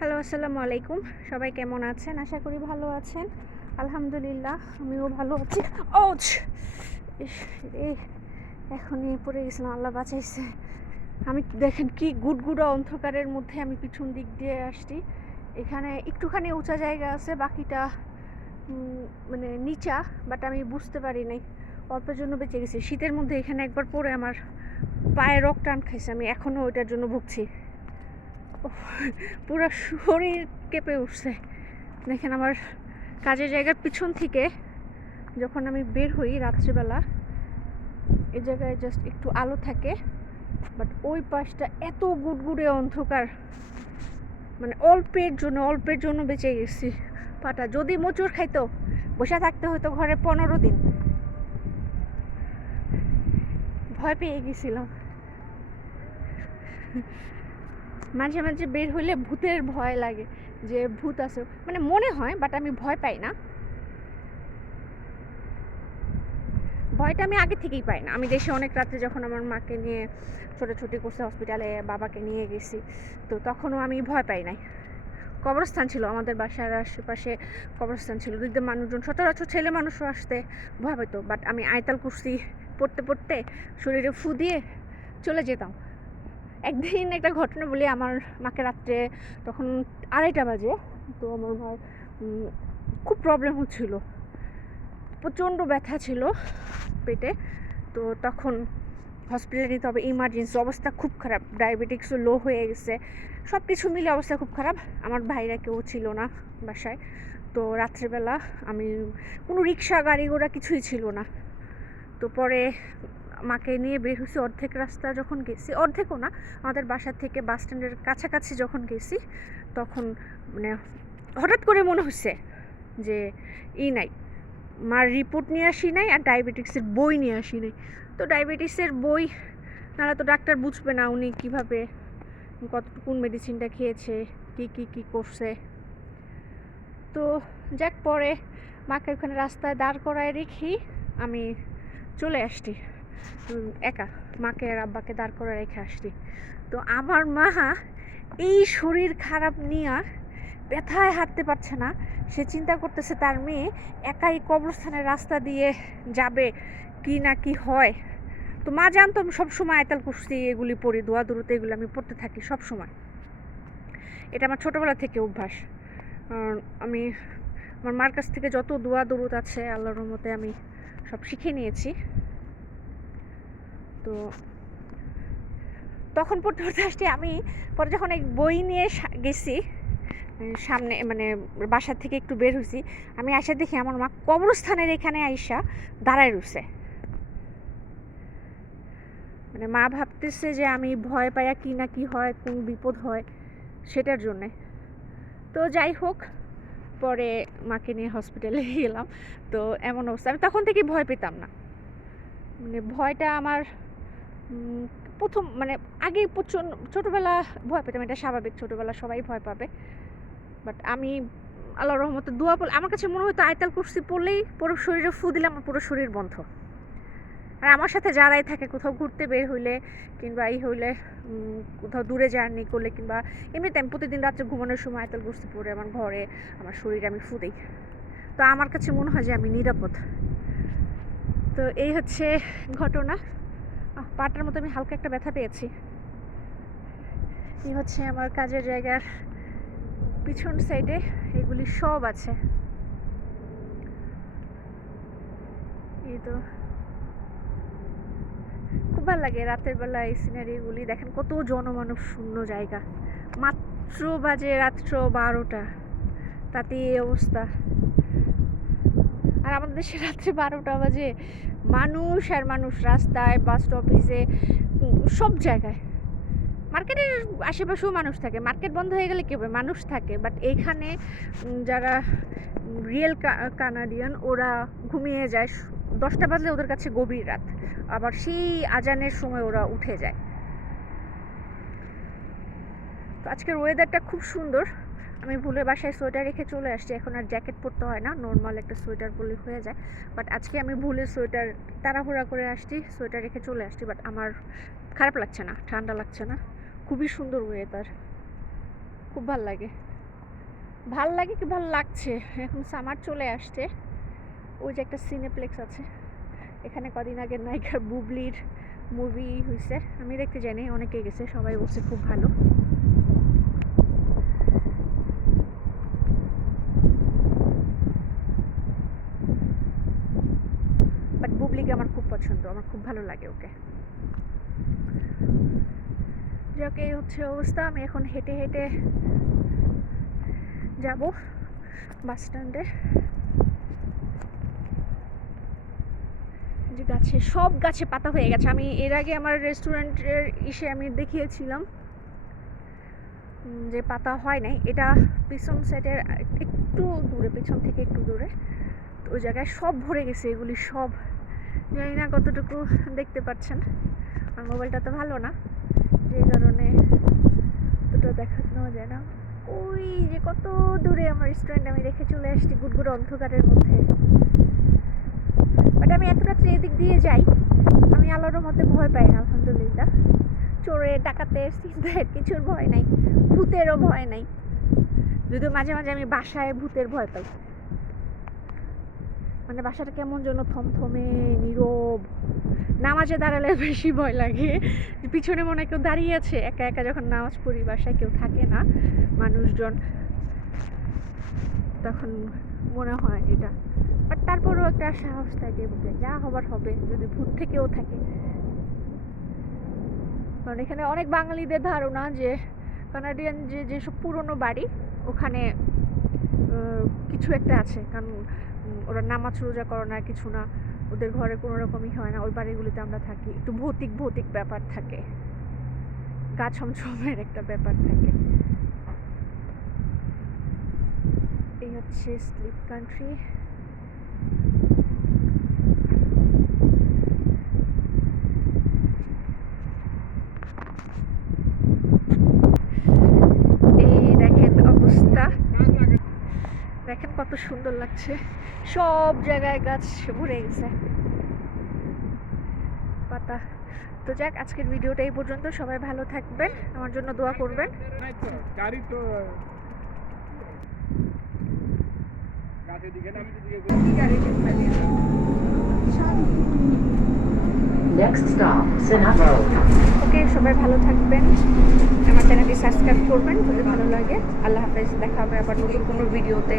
Hello, আসসালামু আলাইকুম। সবাই কেমন আছেন? আশা করি ভালো আছেন। আলহামদুলিল্লাহ, আমিও ভালো আছি। ওচ! রে এখনই পড়ে গেছিলাম আল্লাহ বাঁচাইছে। আমি দেখেন কি গুড়গুড়া অন্ধকারের মধ্যে আমি পিছন দিক দিয়ে আসছি। এখানে একটুখানি উঁচা জায়গা আছে, বাকিটা মানে নিচা, বাট আমি বুঝতে পারি নাই। অল্পের জন্য বেঁচে গেছি। শীতের মধ্যে এখানে একবার পরে আমার পায়ে রক টান খাইছে আমি এখনও ওইটার জন্য ভুগছি। পুরো শরীর কেঁপে উঠছে। দেখেন আমার কাজের জায়গার পিছন থেকে যখন আমি বের হই রাত্রিবেলা, এই জায়গায় জাস্ট একটু আলো থাকে বাট ওই পাশটা এত গুড়গুড়ে অন্ধকার মানে অল্পের জন্য অল্পের জন্য বেঁচে গেছি পাটা। যদি মোচড় খাইতো, বসে থাকতে হতো ঘরে পনেরো দিন। ভয় পেয়ে গেছিলাম। মাঝে মাঝে বের হলে ভূতের ভয় লাগে যে ভূত আছে। মানে মনে হয় বাট আমি ভয় পাই না। ভয়টা আমি আগে থেকেই পাই না। আমি দেশে অনেক রাত্রে যখন আমার মাকে নিয়ে ছোটাছুটি করছে হসপিটালে বাবাকে নিয়ে গেছি, তো তখনও আমি ভয় পাই নাই। কবরস্থান ছিল আমাদের বাসার আশেপাশে, কবরস্থান ছিল। দুই মানুষজন, সচরাচর ছেলে মানুষও আসতে ভয় পেতো বাট আমি আয়তাল কুর্সি পড়তে পড়তে শরীরে ফু দিয়ে চলে যেতাম। একদিন একটা ঘটনা বলি, আমার মাকে রাত্রে তখন আড়াইটা বাজে, তো আমার মার খুব প্রবলেম হচ্ছিল। প্রচণ্ড ব্যথা ছিল পেটে, তো তখন হসপিটালে নিতে হবে ইমার্জেন্সি অবস্থা খুব খারাপ ডায়াবেটিক্সও লো হয়ে গেছে। সব কিছু মিলে অবস্থা খুব খারাপ, আমার ভাইরা কেউ ছিল না বাসায়। তো রাত্রেবেলা আমি, কোনো রিক্সা, গাড়ি ঘোড়া কিছুই ছিল না। তো পরে মাকে নিয়ে বের হয়েছি, অর্ধেক রাস্তা যখন গেছি, অর্ধেকও না, আমাদের বাসা থেকে বাস স্ট্যান্ডের কাছাকাছি যখন গেছি, তখন মানে হঠাৎ করে মনে হচ্ছে যে ই নাই, মার রিপোর্ট নিয়ে আসি নাই আর ডায়াবেটিক্সের বই নিয়ে আসি নাই। তো ডায়াবেটিসের বই, নাহলে তো ডাক্তার বুঝবে না উনি কীভাবে, কত, কোন মেডিসিনটা খেয়েছে, কি কি কি করছে। তো যাক পরে, মাকে ওখানে রাস্তায় দাঁড় করায় রেখি আমি চলে আসছি। একা, মাকে আর আব্বাকে দাঁড় করে রেখে আসছি। তো আমার মা এই শরীর খারাপ নিয়ে ব্যথায় হাঁটতে পারছে না। সে চিন্তা করতেছে তার মেয়ে একাই কবরস্থানের রাস্তা দিয়ে যাবে কি না কি হয়। তো মা জানতো আমি সবসময় আয়তাল কুস্তি এগুলি পড়ি, দোয়া দূরতে এগুলো আমি পড়তে থাকি, সব সময়। এটা আমার ছোটোবেলা থেকে অভ্যাস। আমি, আমার মার কাছ থেকে যত দোয়া, দরুদ আছে, আল্লাহর রহমতে আমি সব শিখে নিয়েছি। তো তখন পড়তে পড়তে আসছি আমি। পরে যখন এক বই নিয়ে গেছি সামনে মানে বাসার থেকে একটু বের হয়েছি, আমি আইসা দেখি আমার মা কবরস্থানের এখানে আইসা দাঁড়ায় রুছে মানে মা ভাবতেছে যে আমি ভয় পাইয়া কি না কি হয়, কোন বিপদ হয়, সেটার জন্যে। তো যাই হোক, পরে মাকে নিয়ে হসপিটালে গেলাম। তো এমন অবস্থা। আমি তখন থেকে ভয় পেতাম না। মানে ভয়টা আমার প্রথম মানে আগে প্রচণ্ড, ছোটোবেলা ভয় পেতাম, এটা স্বাভাবিক, ছোটোবেলা সবাই ভয় পাবে। বাট আমি আল্লাহ রহমতে দোয়া পড়লে আমার কাছে মনে হতো আয়তাল কুর্সি পড়লেই পুরো শরীরে ফু দিলে আমার পুরো শরীর বন্ধ। আর আমার সাথে যারাই থাকে কোথাও ঘুরতে বের হইলে কিংবা এই হইলে কোথাও দূরে জার্নি করলে কিংবা এমনিতে আমি প্রতিদিন রাত্রে ঘুমানোর সময় আয়তাল কুর্সি পরে আমার ঘরে আমার শরীরে আমি ফু দিই। তো আমার কাছে মনে হয় যে আমি নিরাপদ। তো এই হচ্ছে ঘটনা। পাটার মতো আমি হালকা একটা ব্যথা পেয়েছি। এই হচ্ছে আমার কাজের জায়গার পিছন সাইডে এগুলি সব আছে। এই তো। খুব ভালো লাগে রাতের বেলা এই সিনারিগুলি দেখেন কত জনমানব শূন্য জায়গা। মাত্র বাজে রাত্র বারোটা। তাতে এই অবস্থা। আর আমাদের দেশে রাত্রে বারোটা বাজে। মানুষ আর মানুষ রাস্তায় বাস স্টপেজে সব জায়গায়। মার্কেটের আশেপাশেও মানুষ থাকে। মার্কেট বন্ধ হয়ে গেলে কী হবে? মানুষ থাকে। বাট এইখানে যারা রিয়েল কানাডিয়ান ওরা ঘুমিয়ে যায়। দশটা বাজলে ওদের কাছে গভীর রাত। আবার সেই আজানের সময় ওরা উঠে যায়। তো আজকের ওয়েদারটা খুব সুন্দর। আমি ভুলে বাসায় সোয়েটার রেখে চলে আসছি, এখন আর জ্যাকেট পরতে হয় না নর্মাল একটা সোয়েটার পরলে হয়ে যায়। বাট আজকে আমি ভুলে সোয়েটার, তাড়াহুড়া করে আসছি, সোয়েটার রেখে চলে আসছি বাট আমার খারাপ লাগছে না, ঠান্ডা লাগছে না। খুবই সুন্দর ওয়েদার খুব ভালো লাগে। ভালো লাগে কি ভালো লাগছে? এখন সামার চলে আসছে। ওই যে একটা সিনেপ্লেক্স আছে। এখানে কদিন আগে নায়িকা বুবলির মুভি হয়েছে আমি দেখতে জানি অনেকে গেছে, সবাই বলছে খুব ভালো বাট বুবলিকে আমার খুব পছন্দ, আমার খুব ভালো লাগে ওকে। যাক, এই হচ্ছে অবস্থা, আমি এখন হেঁটে হেঁটে যাব বাস স্ট্যান্ডে। যে গাছে, সব গাছে পাতা হয়ে গেছে। আমি এর আগে আমার রেস্টুরেন্টের ইসে আমি দেখিয়েছিলাম যে পাতা হয় নাই। এটা পিছন সাইডের একটু দূরে, পিছন থেকে একটু দূরে। তো ওই জায়গায় সব ভরে গেছে, এগুলি সব। জানি না কতটুকু দেখতে পাচ্ছেন। আর মোবাইলটা তো ভালো না যে কারণে অতটা দেখানো যায় না। ওই যে কত দূরে আমার রেস্টুরেন্ট আমি রেখে চলে আসছি গুড়গুড় অন্ধকারের মধ্যে। বাট আমি এত রাত্রে এদিক দিয়ে যাই, আমি আলোর মধ্যে ভয় পাই না, আলহামদুলিল্লাহ। চোরে ডাকাতের চিন্তায় কিছুর ভয় নাই, ভূতেরও ভয় নাই। যদিও মাঝে মাঝে আমি বাসায় ভূতের ভয় পাই। মানে বাসাটা কেমন যেন থমথমে, নীরব। নামাজে দাঁড়ালে বেশি ভয় লাগে। পিছনে মনে হয় কেউ দাঁড়িয়ে আছে। একা একা যখন নামাজ পড়ি, বাসায় কেউ থাকে না মানুষজন, তখন মনে হয় এটা। বাট তারপরেও একটা সাহস থাকে বুকে। যা হবার হবে, যদি ভূত থেকেও থাকে। কারণ এখানে অনেক বাঙালিদের ধারণা যে, কানাডিয়ান যে, যেসব পুরনো বাড়ি, ওখানে কিছু একটা আছে। কারণ ওরা নামাজ রোজা করে না, কিছু না। ওদের ঘরে কোনো রকমই হয় না। ওই বাড়িগুলিতে আমরা থাকি। একটু ভৌতিক ভৌতিক ব্যাপার থাকে। গা ছমছমের একটা ব্যাপার থাকে। এই হচ্ছে স্লিপ কান্ট্রি এই দেখেন অবস্থা দেখেন কত সুন্দর লাগছে। সব জায়গায় গাছ ভরে গেছে। পাতা। তো যাক আজকের ভিডিওটা এই পর্যন্ত। সবাই ভালো থাকবেন। আমার জন্য দোয়া করবেন। গাড়ি তো গাছের দিকে না Next stop, Sinat Road. ওকে সবাই ভালো থাকবেন। আমার চ্যানেলটি সাবস্ক্রাইব করবেন যদি ভালো লাগে। আল্লাহ হাফেজ দেখা হবে আবার নতুন কোনো ভিডিওতে।